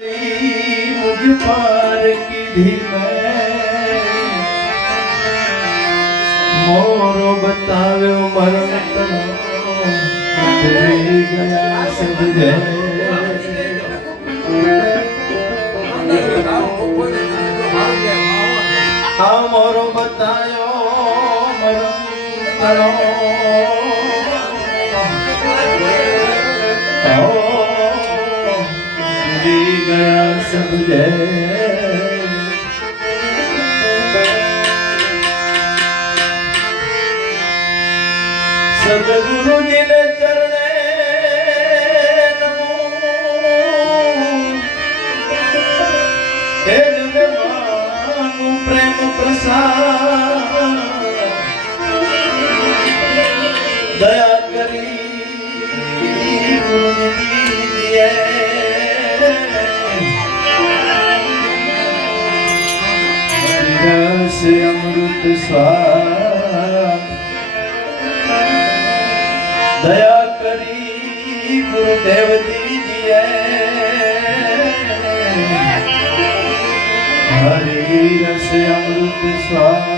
मुझ पार की धीम मोरो बतावे मरण हाँ, मोरो बतायो मरण करो સમજે સદગુરુ દિલ ચરણે પ્રેમ દયા કરી. દયા કરી ગુરુદેવજીએ હરી રસ અમૃત સ્વામી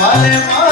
Valeu,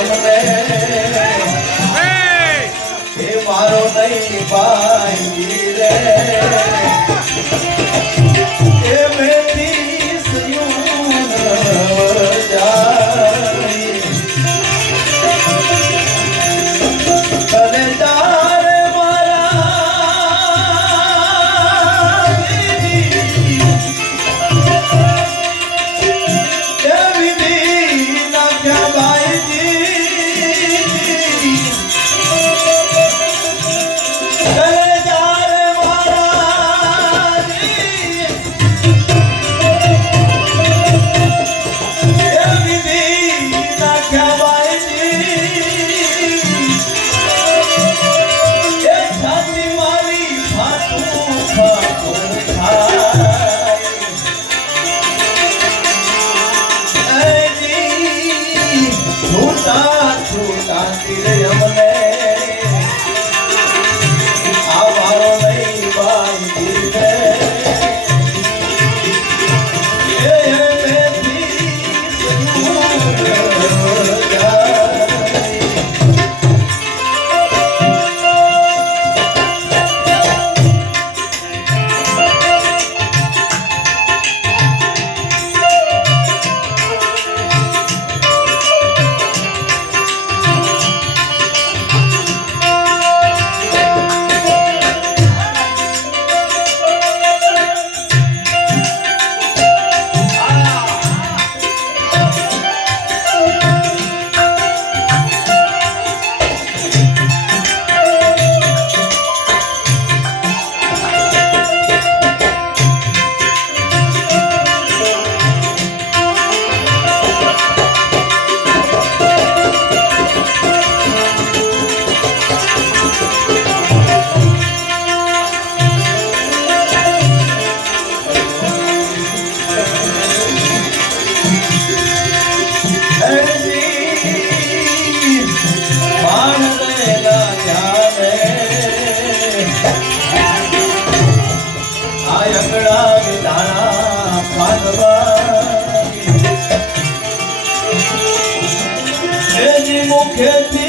અમને એ મારો નહીં ભાઈ. એની મુખેથી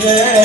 Yeah.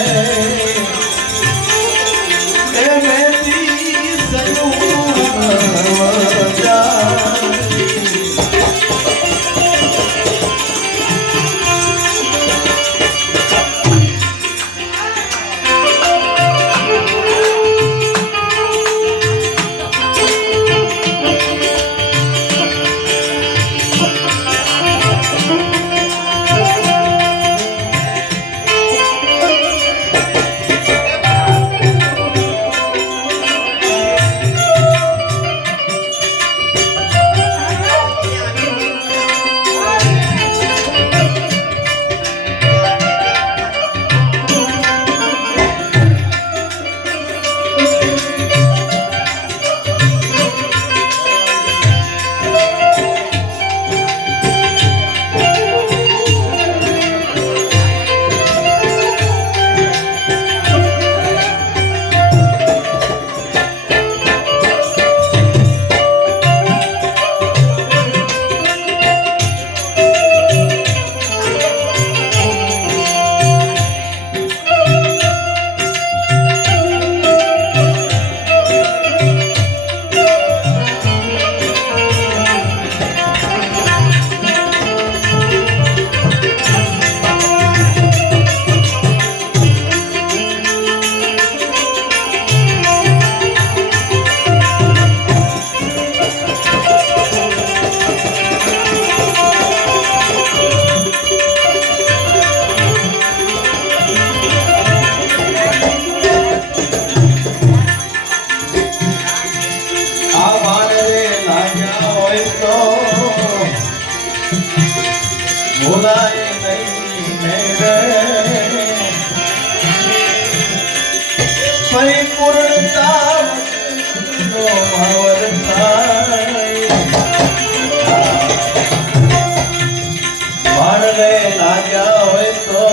માનવે લાગ્યા હોય તો.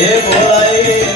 એ ભૂલાય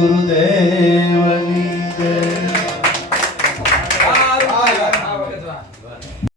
부르되